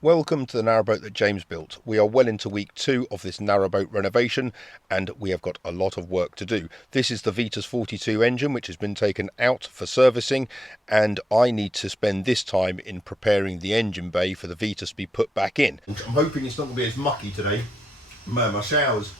Welcome to the narrowboat that James built. We are well into week 2 of this narrowboat renovation and we have got a lot of work to do. This is the Vitas 42 engine which has been taken out for servicing, and I need to spend this time in preparing the engine bay for the Vitas to be put back in. I'm hoping it's not going to be as mucky today. Man, my showers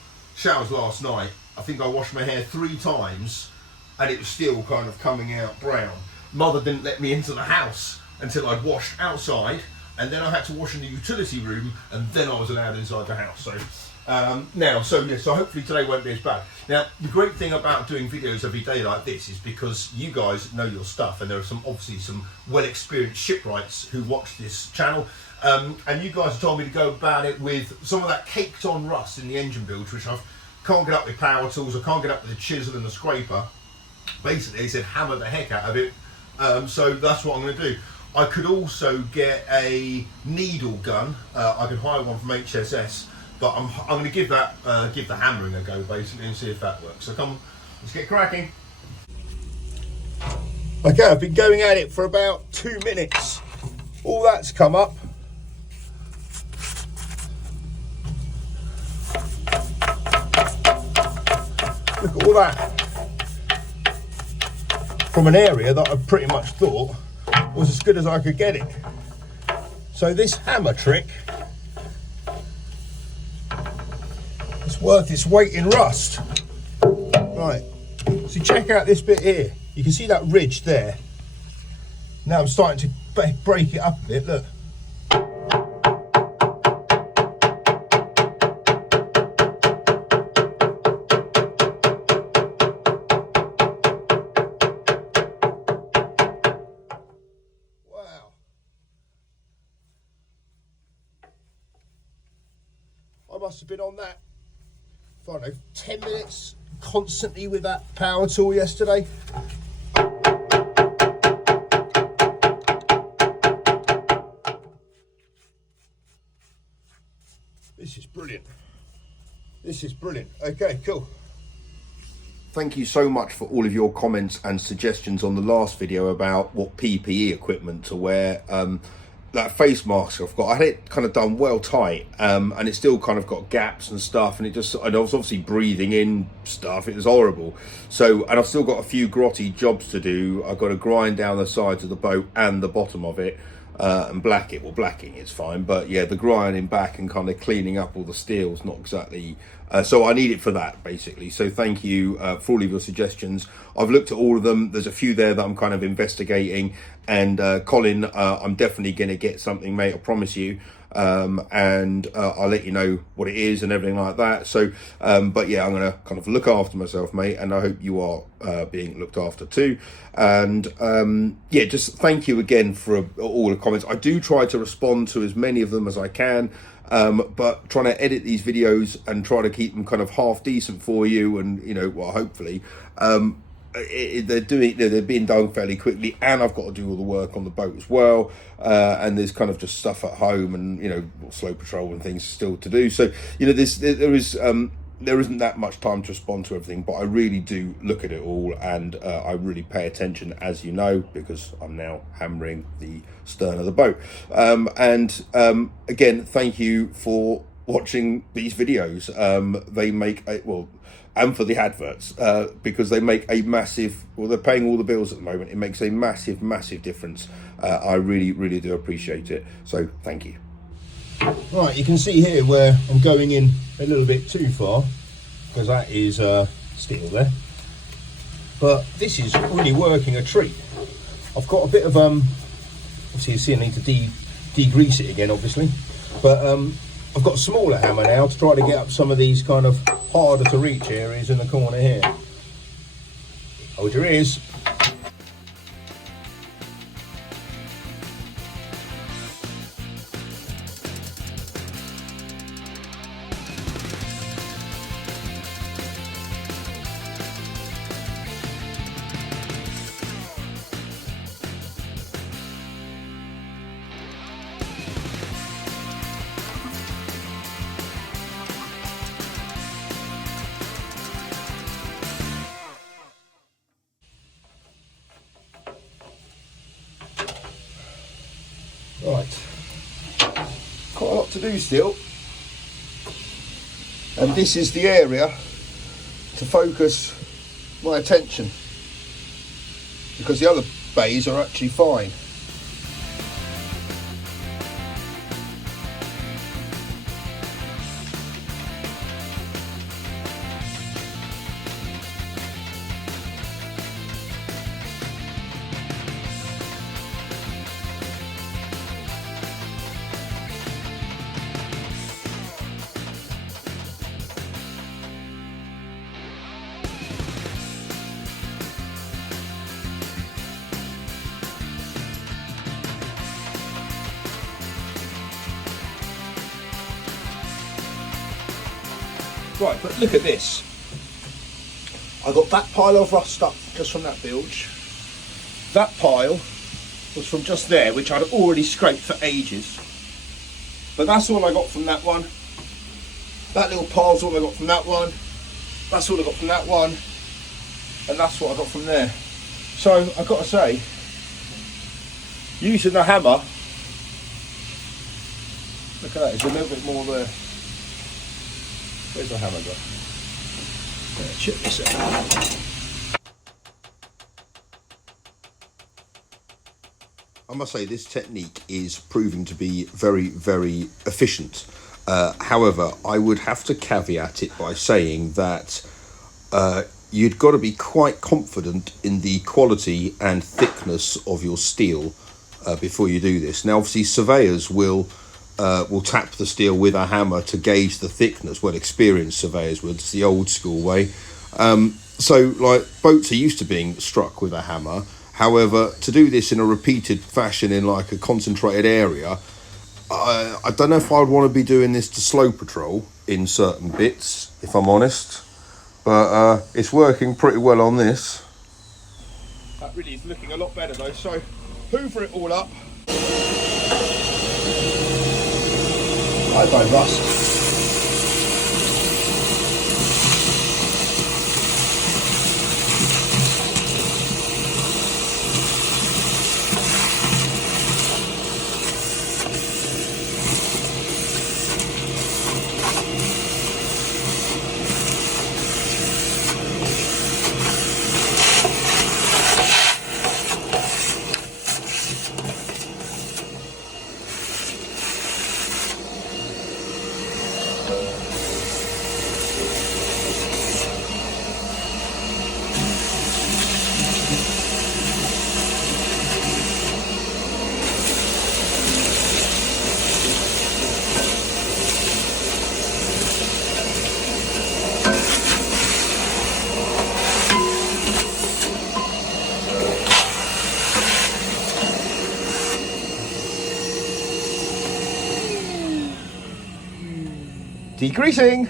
last night, I think I washed my hair 3 times and it was still kind of coming out brown. Mother didn't let me into the house until I'd washed outside, and then I had to wash in the utility room, and then I was allowed inside the house. So so hopefully today won't be as bad. Now, the great thing about doing videos every day like this is because you guys know your stuff, and there are obviously some well-experienced shipwrights who watch this channel, and you guys have told me to go about it with some of that caked on rust in the engine build, which I can't get up with power tools, I can't get up with the chisel and the scraper. Basically, they said hammer the heck out of it, so that's what I'm going to do. I could also get a needle gun. I could hire one from HSS, but I'm going to give the hammering a go basically and see if that works. So come, let's get cracking. Okay, I've been going at it for about 2 minutes. All that's come up. Look at all that. From an area that I pretty much thought was as good as I could get it. So this hammer trick is worth its weight in rust. Right, so check out this bit here. You can see that ridge there. Now I'm starting to break it up a bit, look. I must have been on that, I don't know, 10 minutes constantly with that power tool yesterday. This is brilliant. This is brilliant. Okay, cool. Thank you so much for all of your comments and suggestions on the last video about what PPE equipment to wear. That face mask I've got, I had it kind of done well tight, and it still kind of got gaps and stuff, and I was obviously breathing in stuff. It was horrible. So, and I've still got a few grotty jobs to do. I've got to grind down the sides of the boat and the bottom of it, and black it. Well, blacking it's fine, but yeah, the grinding back and kind of cleaning up all the steel's not exactly. So I need it for that basically. So thank you for all of your suggestions. I've looked at all of them. There's a few there that I'm kind of investigating, and Colin, I'm definitely going to get something, mate, I promise you, and I'll let you know what it is and everything like that. So but yeah, I'm going to kind of look after myself, mate, and I hope you are being looked after too. And yeah, just thank you again for all the comments. I do try to respond to as many of them as I can, but trying to edit these videos and try to keep them kind of half decent for you, and well, hopefully they're being done fairly quickly, and I've got to do all the work on the boat as well, and there's kind of just stuff at home, and slow patrol and things still to do. So there isn't that much time to respond to everything, but I really do look at it all, and I really pay attention, as you know, because I'm now hammering the stern of the boat. Again, thank you for watching these videos. They make and for the adverts, because they make a massive, well, they're paying all the bills at the moment. It makes a massive difference. I really do appreciate it. So thank you. Right, you can see here where I'm going in a little bit too far, because that is steel there. But this is really working a treat. I've got a bit of obviously you see I need to degrease it again, obviously, but I've got a smaller hammer now to try to get up some of these kind of harder to reach areas in the corner here. Hold your ears. quite a lot to do still. And this is the area to focus my attention, because the other bays are actually fine. Right, but look at this. I got that pile of rust up just from that bilge. That pile was from just there, which I'd already scraped for ages. But that's all I got from that one. That little pile's all I got from that one. That's all I got from that one. And that's what I got from there. So I've got to say, using the hammer, look at that, there's a little bit more there. Where's the hammer got? Check this out. I must say this technique is proving to be very, very efficient. However, I would have to caveat it by saying that you'd got to be quite confident in the quality and thickness of your steel before you do this. Now, obviously, surveyors will tap the steel with a hammer to gauge the thickness. Well, experienced surveyors would. It's the old school way. So, like, boats are used to being struck with a hammer. However, to do this in a repeated fashion in like a concentrated area, I don't know if I would want to be doing this to slow patrol in certain bits, if I'm honest. But it's working pretty well on this. That really is looking a lot better though. So, hoover it all up. Bye-bye, rust. Degreasing.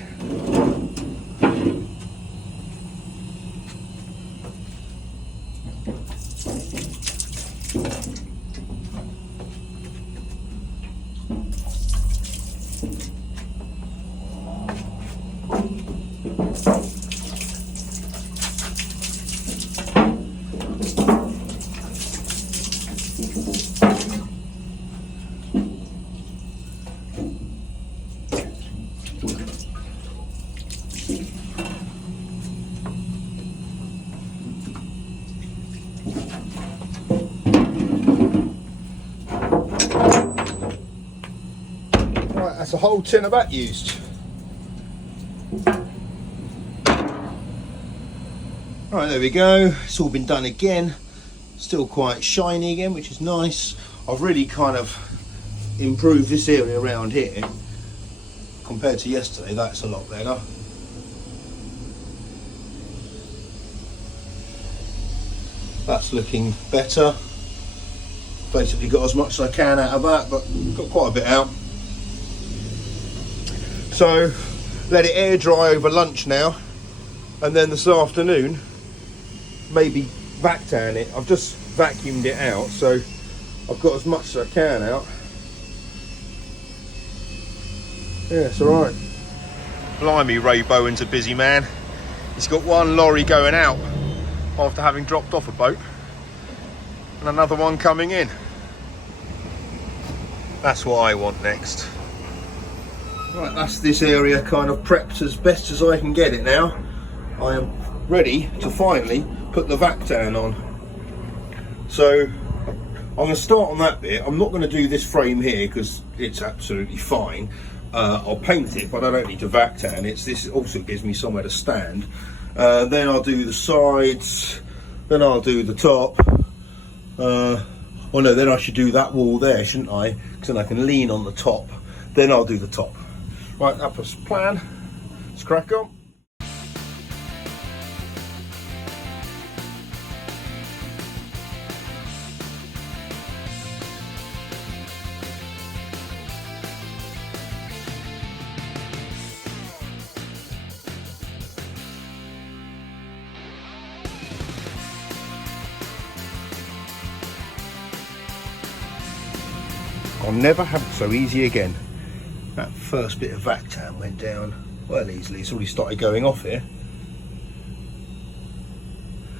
That's a whole tin of that used. Right, there we go. It's all been done again. Still quite shiny again, which is nice. I've really kind of improved this area around here compared to yesterday. That's a lot better. That's looking better. Basically got as much as I can out of that, but got quite a bit out. So let it air dry over lunch now, and then this afternoon maybe vac tan it. I've just vacuumed it out, so I've got as much as I can out. Yeah, it's alright. Blimey, Ray Bowen's a busy man. He's got one lorry going out after having dropped off a boat, and another one coming in. That's what I want next. Right, that's this area kind of prepped as best as I can get it now. I am ready to finally put the Vactan on. So I'm going to start on that bit. I'm not going to do this frame here because it's absolutely fine. I'll paint it, but I don't need to Vactan. This also gives me somewhere to stand. Then I'll do the sides. Then I'll do the top. Oh no, then I should do that wall there, shouldn't I? Because then I can lean on the top. Then I'll do the top. Right, that was the plan. Let's crack on. I'll never have it so easy again. That first bit of Vactan went down well easily. It's already started going off here.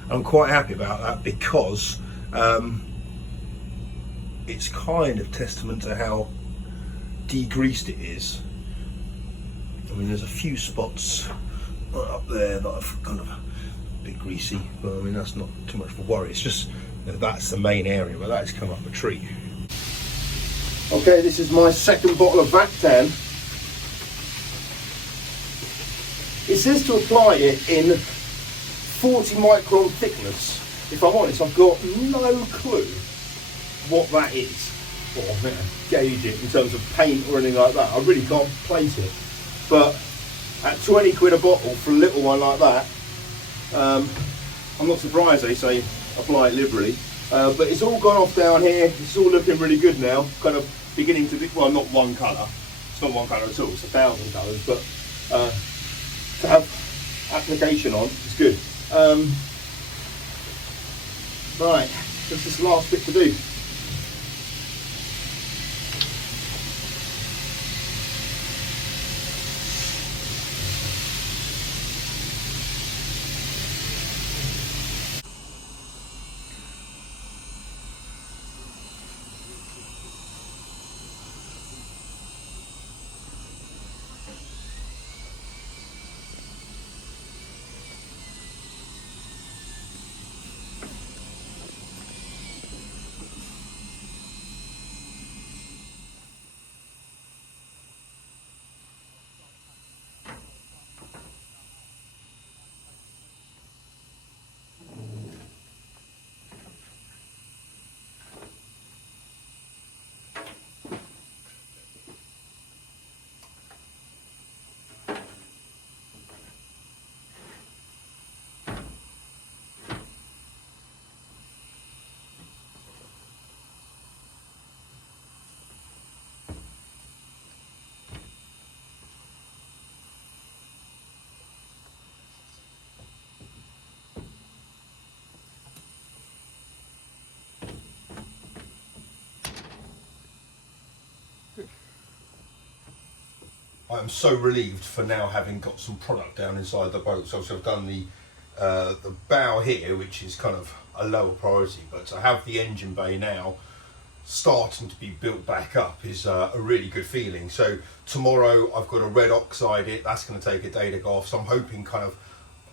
I'm quite happy about that because it's kind of testament to how degreased it is. I mean, there's a few spots up there that are kind of a bit greasy, but I mean, that's not too much of a worry. It's just that's the main area, but that's come up a treat. Okay, this is my second bottle of Vactan. It says to apply it in 40 micron thickness. If I'm honest, I've got no clue what that is, or gauge it in terms of paint or anything like that. I really can't place it. But at 20 quid a bottle for a little one like that, I'm not surprised they say apply it liberally. But it's all gone off down here. It's all looking really good now. Kind of beginning to be, well, not one colour. It's not one colour at all. It's 1,000 colours. But to have application on, it's good. Right, just this last bit to do. I'm so relieved for now having got some product down inside the boat. So I've done the bow here, which is kind of a lower priority, but to have the engine bay now starting to be built back up is a really good feeling. So tomorrow I've got a red oxide it. That's going to take a day to go off. So I'm hoping kind of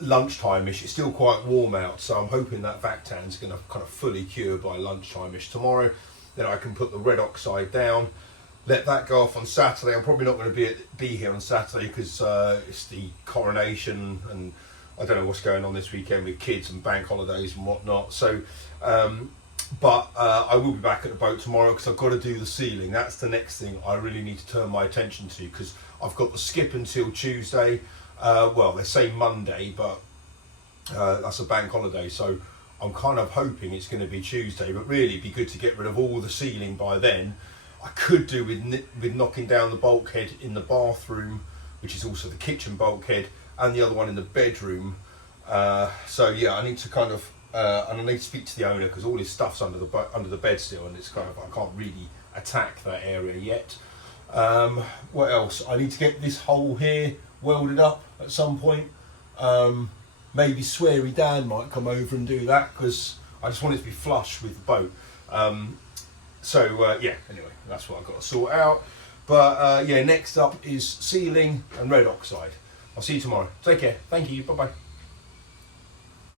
lunchtime-ish. It's still quite warm out, so I'm hoping that Vactan's going to kind of fully cure by lunchtime-ish tomorrow. Then I can put the red oxide down, let that go off on Saturday. I'm probably not going to be here on Saturday because it's the coronation and I don't know what's going on this weekend with kids and bank holidays and whatnot. So, but I will be back at the boat tomorrow because I've got to do the sealing. That's the next thing I really need to turn my attention to because I've got the skip until Tuesday. Well, they say Monday, but that's a bank holiday. So I'm kind of hoping it's going to be Tuesday, but really it'd be good to get rid of all the sealing by then. I could do with knocking down the bulkhead in the bathroom, which is also the kitchen bulkhead, and the other one in the bedroom. So yeah, I need to kind of and I need to speak to the owner because all his stuff's under the bed still, and it's kind of I can't really attack that area yet. What else? I need to get this hole here welded up at some point. Maybe Sweary Dan might come over and do that because I just want it to be flush with the boat. So yeah, anyway, that's what I've got to sort out. But yeah, next up is sealing and red oxide. I'll see you tomorrow. Take care. Thank you. Bye bye.